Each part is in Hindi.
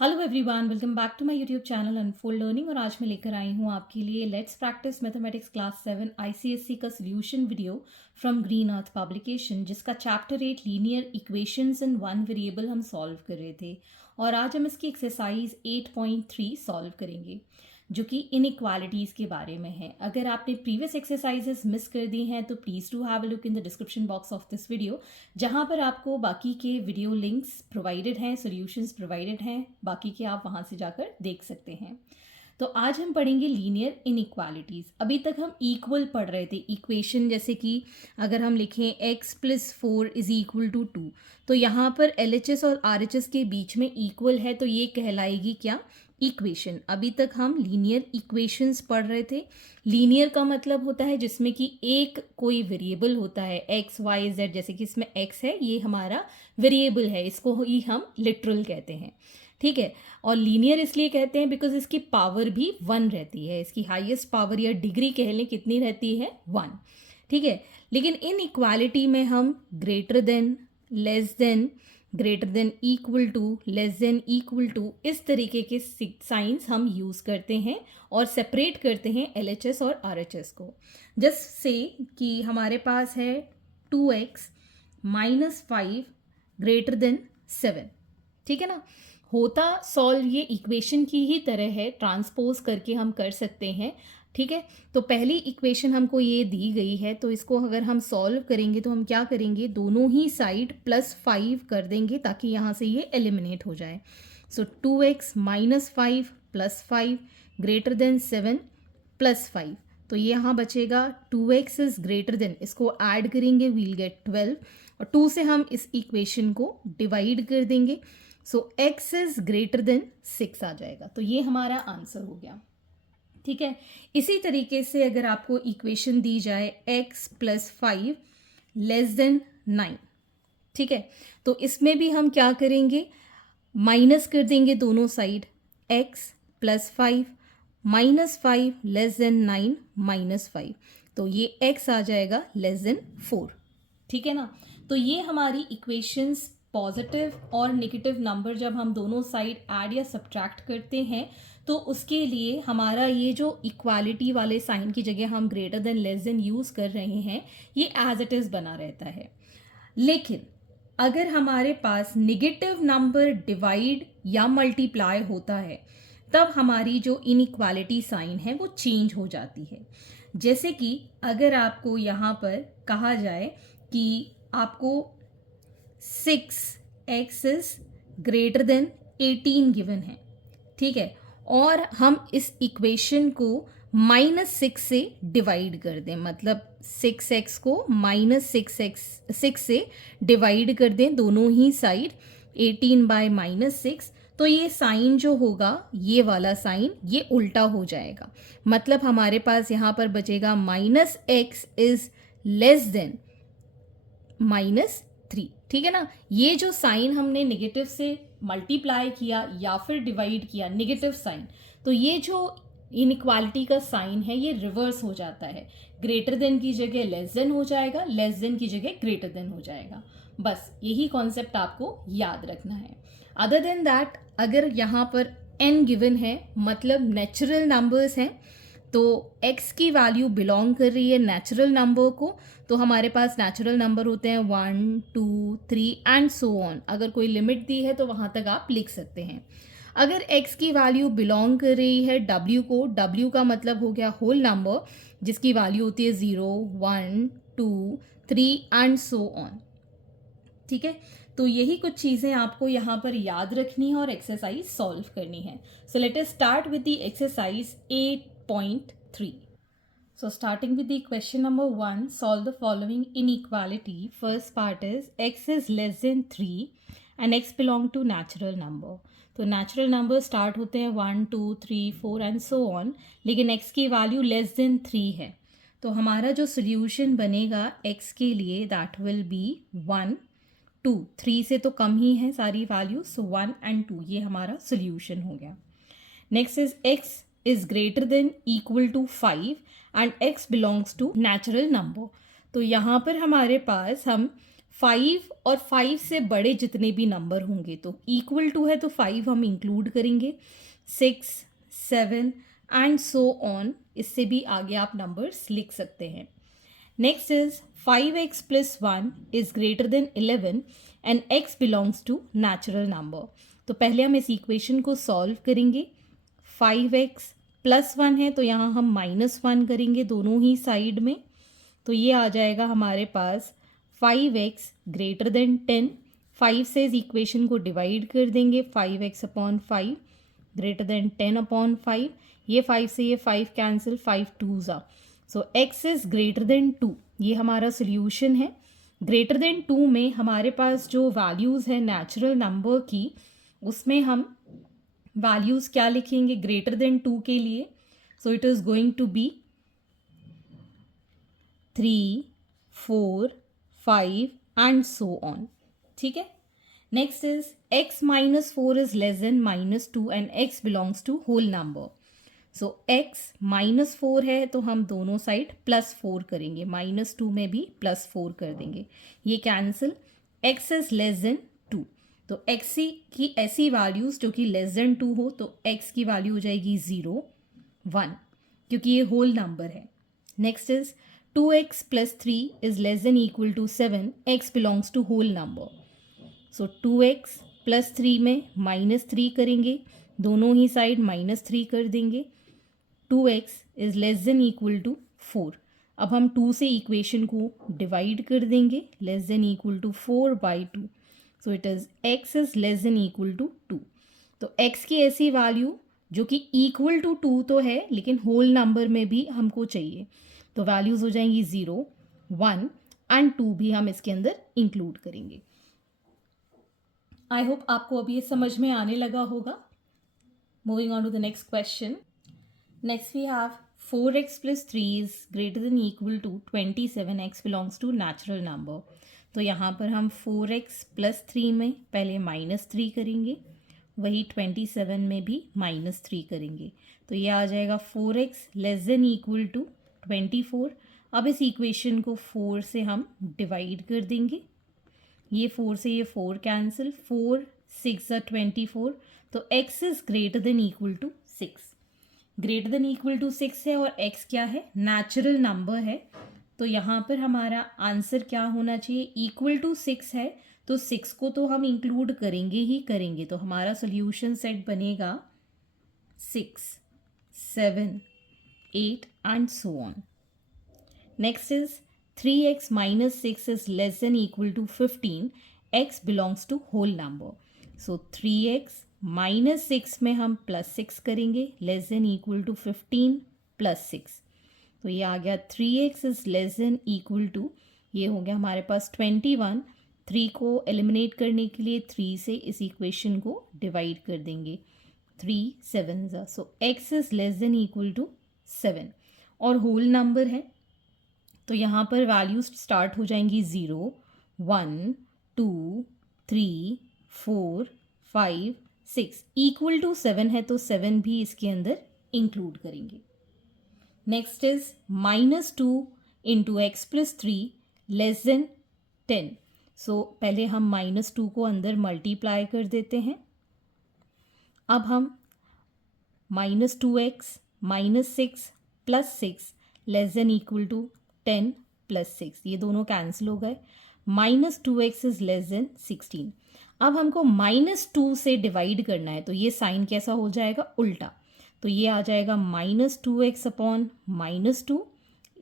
Hello everyone, welcome back to my YouTube channel Unfold Learning. और आज मैं लेकर आई हूँ आपके लिए let's practice mathematics class 7 ICSE का solution video from Green Earth Publication, जिसका chapter 8 linear equations in one variable हम सॉल्व कर रहे थे। और आज हम इसकी एक्सरसाइज 8.3 सॉल्व करेंगे, जो कि इनइक्वालिटीज़ के बारे में है। अगर आपने प्रीवियस एक्सरसाइजेस मिस कर दी हैं तो please do have a look in the description box of this video, जहाँ पर आपको बाकी के वीडियो लिंक्स प्रोवाइडेड हैं, सॉल्यूशंस प्रोवाइडेड हैं, बाकी के आप वहाँ से जाकर देख सकते हैं। तो आज हम पढ़ेंगे लीनियर इनइक्वालिटीज़। अभी तक हम इक्वल पढ़ रहे थे इक्वेशन, जैसे कि अगर हम लिखें x + 4 = 2, तो यहाँ पर LHS और RHS के बीच में इक्वल है, तो ये कहलाएगी क्या? इक्वेशन। अभी तक हम लीनियर इक्वेशंस पढ़ रहे थे। लीनियर का मतलब होता है जिसमें कि एक कोई वेरिएबल होता है x, y, z, जैसे कि इसमें x है, ये हमारा वेरिएबल है, इसको ही हम लिटरल कहते हैं, ठीक है। और लीनियर इसलिए कहते हैं बिकॉज इसकी पावर भी 1 रहती है, इसकी हाईएस्ट पावर या डिग्री कह लें कितनी रहती है? 1, ठीक है। लेकिन इन इक्वालिटी में हम greater than, less than, greater than equal to, less than equal to, इस तरीके के साइंस हम यूज़ करते हैं और सेपरेट करते हैं LHS और RHS को। जैसे कि हमारे पास है 2x - 5 > 7, ठीक है ना। होता सॉल्व ये इक्वेशन की ही तरह है, ट्रांसपोज करके हम कर सकते हैं, ठीक है। तो पहली इक्वेशन हमको ये दी गई है, तो इसको अगर हम सॉल्व करेंगे तो हम क्या करेंगे, दोनों ही साइड +5 कर देंगे ताकि यहाँ से ये एलिमिनेट हो जाए। सो 2x - 5 + 5 > 7 + 5, तो ये यहाँ बचेगा 2x इज ग्रेटर देन, इसको ऐड करेंगे वील गेट 12, और 2 से हम इस इक्वेशन को डिवाइड कर देंगे, सो x इज ग्रेटर देन 6 आ जाएगा। तो ये हमारा आंसर हो गया, ठीक है। इसी तरीके से अगर आपको इक्वेशन दी जाए x + 5 < 9, ठीक है, तो इसमें भी हम क्या करेंगे, माइनस कर देंगे दोनों साइड, x + 5 - 5 < 9 - 5, तो ये x आ जाएगा <4, ठीक है ना। तो ये हमारी इक्वेशंस पॉजिटिव और नेगेटिव नंबर जब हम दोनों साइड ऐड या सब्ट्रैक्ट करते हैं तो उसके लिए हमारा ये जो इक्वालिटी वाले साइन की जगह हम greater than, less then use कर रहे हैं, ये एज इट इज़ बना रहता है। लेकिन अगर हमारे पास नेगेटिव नंबर डिवाइड या मल्टीप्लाई होता है, तब हमारी जो इनइक्वालिटी साइन है वो चेंज हो जाती है। जैसे कि अगर आपको यहाँ पर कहा जाए कि आपको 6x is greater then 18 given है, ठीक है, और हम इस इक्वेशन को -6 से डिवाइड कर दें, मतलब 6x को -6 से डिवाइड कर दें दोनों ही साइड 18/-6, तो ये साइन जो होगा, ये वाला साइन, ये उल्टा हो जाएगा। मतलब हमारे पास यहाँ पर बचेगा -x इज लेस देन -3, ठीक है ना। ये जो साइन हमने नेगेटिव से मल्टीप्लाई किया या फिर डिवाइड किया, नेगेटिव साइन, तो ये जो इनइक्वालिटी का साइन है ये रिवर्स हो जाता है, ग्रेटर देन की जगह लेस देन हो जाएगा, लेस देन की जगह ग्रेटर देन हो जाएगा। बस यही कॉन्सेप्ट आपको याद रखना है। अदर देन दैट, अगर यहाँ पर n गिवन है, मतलब नेचुरल नंबर्स हैं, तो x की वैल्यू बिलोंग कर रही है नेचुरल नंबर को, तो हमारे पास नेचुरल नंबर होते हैं 1, 2, 3 एंड सो ऑन। अगर कोई लिमिट दी है तो वहाँ तक आप लिख सकते हैं। अगर x की वैल्यू बिलोंग कर रही है w को, w का मतलब हो गया होल नंबर, जिसकी वैल्यू होती है 0, 1, 2, 3 एंड सो ऑन, ठीक है। तो यही कुछ चीज़ें आपको यहाँ पर याद रखनी है और एक्सरसाइज सॉल्व करनी है। So let us start with the exercise 8.3. So starting with the question number 1, solve the following inequality. First part is x is less than 3 and x belong to natural number. तो natural number start होते हैं 1, 2, 3, 4 and so on, लेकिन x की वैल्यू less than 3 है, तो हमारा जो सोल्यूशन बनेगा x के लिए that will be 1, 2, 3 से तो कम ही है सारी वैल्यू, सो 1 and 2, ये हमारा सोल्यूशन हो गया। Next is x is greater than equal to 5 and x belongs to natural number. तो यहाँ पर हमारे पास हम 5 और 5 से बड़े जितने भी नंबर होंगे, तो इक्वल टू है तो 5 हम इंक्लूड करेंगे, 6, 7 एंड सो ऑन, इससे भी आगे आप नंबर्स लिख सकते हैं. Next is 5x plus 1 is greater than 11 and x belongs to natural number. तो पहले हम इस इक्वेशन को सॉल्व करेंगे. 5x प्लस 1 है तो यहाँ हम -1 करेंगे दोनों ही साइड में, तो ये आ जाएगा हमारे पास 5x ग्रेटर देन 10. 5 से इस इक्वेशन को डिवाइड कर देंगे, 5x upon 5 greater than 10 upon 5. ये 5 से ये 5 कैंसिल, 5 2 ज़ा, सो x इज ग्रेटर देन 2. ये हमारा सोल्यूशन है. ग्रेटर देन 2 में हमारे पास जो वैल्यूज़ है नेचुरल नंबर की, उसमें हम वैल्यूज़ क्या लिखेंगे ग्रेटर देन 2 के लिए. So it is going to be 3, 4, 5 and so on. ठीक है. Next is x minus 4 is less than -2 and x belongs to whole number. So x -4 है तो हम दोनों साइड +4 करेंगे, -2 में भी +4 कर देंगे, ये cancel. x is less than 2, तो x की ऐसी वैल्यूज़ जो कि लेस देन 2 हो, तो x की वैल्यू हो जाएगी 0, 1, क्योंकि ये होल नंबर है. Next is 2x plus 3 is less than equal to 7, x belongs to whole number. So 2x plus 3 में -3 करेंगे, दोनों ही साइड -3 कर देंगे. 2x is less than equal to 4. अब हम 2 से इक्वेशन को डिवाइड कर देंगे, less than equal to 4/2. So it is x is less than equal to 2. तो x की ऐसी वैल्यू जो कि इक्वल टू 2 तो है, लेकिन होल नंबर में भी हमको चाहिए, तो वैल्यूज़ हो जाएंगी 0, 1 एंड 2 भी हम इसके अंदर इंक्लूड करेंगे. आई होप आपको अभी ये समझ में आने लगा होगा. Moving on to the next question. Next we have 4x plus 3 is greater than equal to 27, x belongs to natural number. तो यहाँ पर हम 4x प्लस 3 में पहले -3 करेंगे, वही 27 में भी -3 करेंगे, तो ये आ जाएगा 4x less than equal to 24. अब इस इक्वेशन को 4 से हम डिवाइड कर देंगे, ये 4 से ये 4 कैंसिल, 4 6 24, तो x is greater than equal to 6. Greater than equal to 6 है और x क्या है, नेचुरल नंबर है, तो यहाँ पर हमारा आंसर क्या होना चाहिए, इक्वल टू 6 है तो 6 को तो हम इंक्लूड करेंगे ही करेंगे, तो हमारा सोल्यूशन सेट बनेगा 6, 7, 8 and so on. Next is 3x minus 6 is less than equal to 15, x belongs to whole number. So 3x minus 6 में हम +6 करेंगे, less than equal to 15 plus 6. तो ये आ गया 3x is less than equal to, ये हो गया हमारे पास 21. 3 को एलिमिनेट करने के लिए 3 से इस इक्वेशन को डिवाइड कर देंगे, 3 7 ज़ा, सो x is less than equal to 7 और होल नंबर है, तो यहाँ पर वैल्यूज स्टार्ट हो जाएंगी 0, 1, 2, 3, 4, 5, 6, इक्वल टू 7 है तो 7 भी इसके अंदर इंक्लूड करेंगे. Next is -2 into x plus 3 less then 10. सो पहले हम -2 को अंदर मल्टीप्लाई कर देते हैं. अब हम -2x -6 plus 6 less than equal to 10 plus 6, ये दोनों कैंसिल हो गए. -2x is less then 16. अब हमको -2 से डिवाइड करना है, तो ये साइन कैसा हो जाएगा, उल्टा, तो ये आ जाएगा -2x अपॉन -2,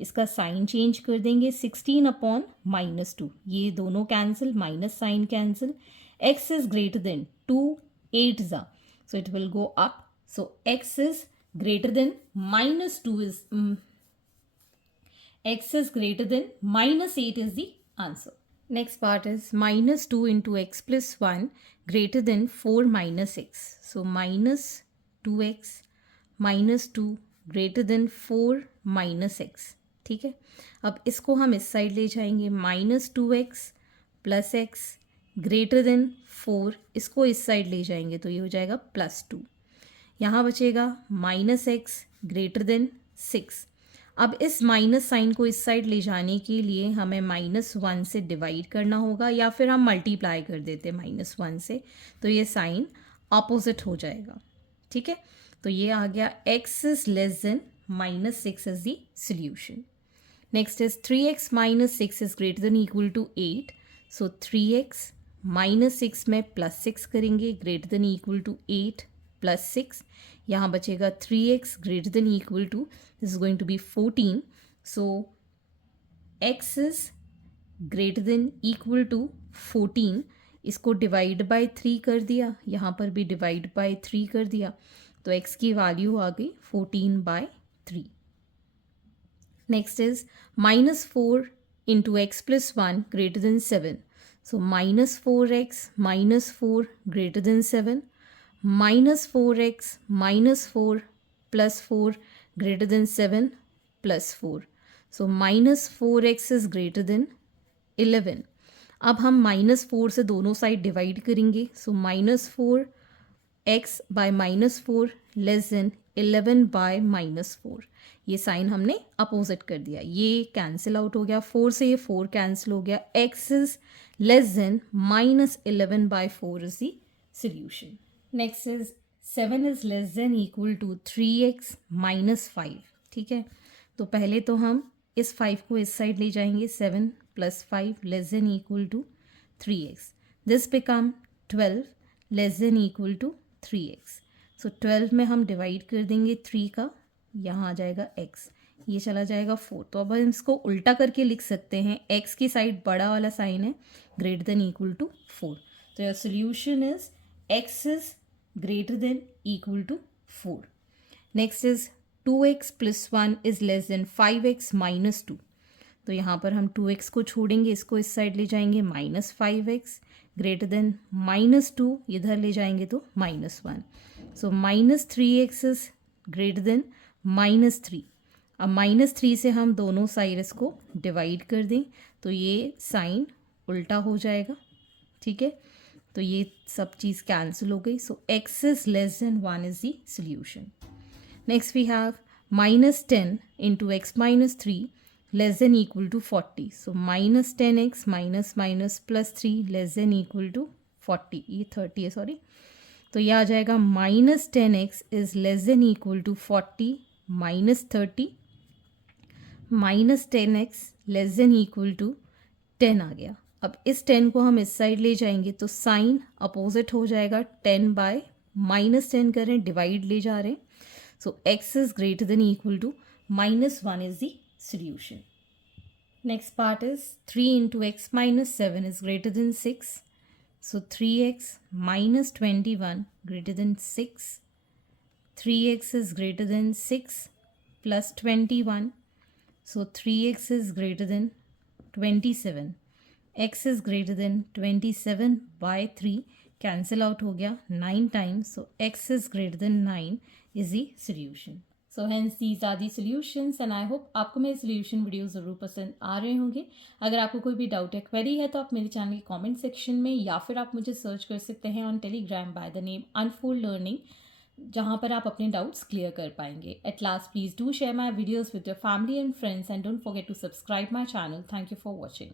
इसका साइन चेंज कर देंगे, 16 अपॉन -2, ये दोनों cancel, minus sign cancel. x is greater than 2, 8 ज़ा, so it will go up, so x is greater than -2 is x is greater than -8 is the answer. Next part is -2 into x plus 1 greater than 4 minus x. So minus 2x minus 2 greater than 4 minus x. ठीक है, अब इसको हम इस साइड ले जाएंगे, -2x plus x greater than 4, इसको इस साइड ले जाएंगे तो ये हो जाएगा +2. यहाँ बचेगा -x ग्रेटर देन 6. अब इस माइनस साइन को इस साइड ले जाने के लिए हमें -1 से डिवाइड करना होगा या फिर हम मल्टीप्लाई कर देते -1 से, तो ये साइन ऑपोजिट हो जाएगा। ठीक है, तो ये आ गया x is less than -6 is the solution. Next is 3x -6 is greater than equal to 8, so 3x -6 में +6 करेंगे ग्रेटर देन इक्वल टू 8 + 6, यहाँ बचेगा 3x greater than equal to, this is going to be 14, so x is greater than equal to 14, इसको डिवाइड बाय 3 कर दिया, यहाँ पर भी डिवाइड बाय 3 कर दिया, तो x की वैल्यू आ गई 14/3। Next is -4 into x plus 1 greater than 7, so -4x -4 greater than 7, -4x -4 + 4 greater than 7 + 4. So -4x is greater than 11. अब हम -4 से दोनों साइड डिवाइड करेंगे, सो -4x by -4 less than 11 by -4. ये साइन हमने अपोजिट कर दिया, ये कैंसिल आउट हो गया, 4 से ये 4 कैंसिल हो गया, x is less than -11 by 4 is the solution. Next is 7 is less than equal to 3x -5। ठीक है, तो पहले तो हम इस 5 को इस साइड ले जाएंगे, 7 + 5 less than equal to 3x, this become 12 less than equal to 3x, so 12 में हम डिवाइड कर देंगे 3 का, यहाँ आ जाएगा x, ये चला जाएगा 4, तो अब हम इसको उल्टा करके लिख सकते हैं, x की साइड बड़ा वाला साइन है, ग्रेटर देन इक्वल टू 4, तो your solution is x is greater than equal to 4. Next is 2x + 1 is less than 5x - 2. तो यहाँ पर हम 2x को छोड़ेंगे, इसको इस साइड ले जाएंगे, -5x ग्रेटर देन -2, इधर ले जाएंगे तो -1, सो -3x इज ग्रेटर देन -3। अब -3 से हम दोनों साइड्स को डिवाइड कर दें तो ये साइन उल्टा हो जाएगा। ठीक है, तो ये सब चीज़ कैंसिल हो गई, so x is less than 1 is the solution. Next we have -10 into x -3 less than equal to 40, so -10x +3 less than equal to 40, ये 30 है सॉरी, तो ये आ जाएगा -10x is less than equal to 40 -30 -10x less than equal to 10 आ गया। अब इस 10 को हम इस साइड ले जाएंगे तो साइन अपोजिट हो जाएगा, 10 बाय -10 करें, डिवाइड ले जा रहे हैं, so x is greater than equal to -1 is the solution. Next part is 3 into x -7 is greater than 6, so 3x -21 greater than 6, 3x is greater than 6 + 21, so 3x is greater than 27, x is greater than 27/3 cancel out हो गया 9 times, so x is greater than 9 is the solution. So hence these are the solutions and I hope आपको मेरे solution वीडियो ज़रूर पसंद आ रहे होंगे। अगर आपको कोई भी डाउट या क्वेरी है तो आप मेरे चैनल के कमेंट सेक्शन में या फिर आप मुझे सर्च कर सकते हैं on Telegram by the name Unfold Learning, जहाँ पर आप अपने डाउट्स क्लियर कर पाएंगे। At last please do share my videos with your family and friends and don't forget to subscribe my channel. Thank you for watching.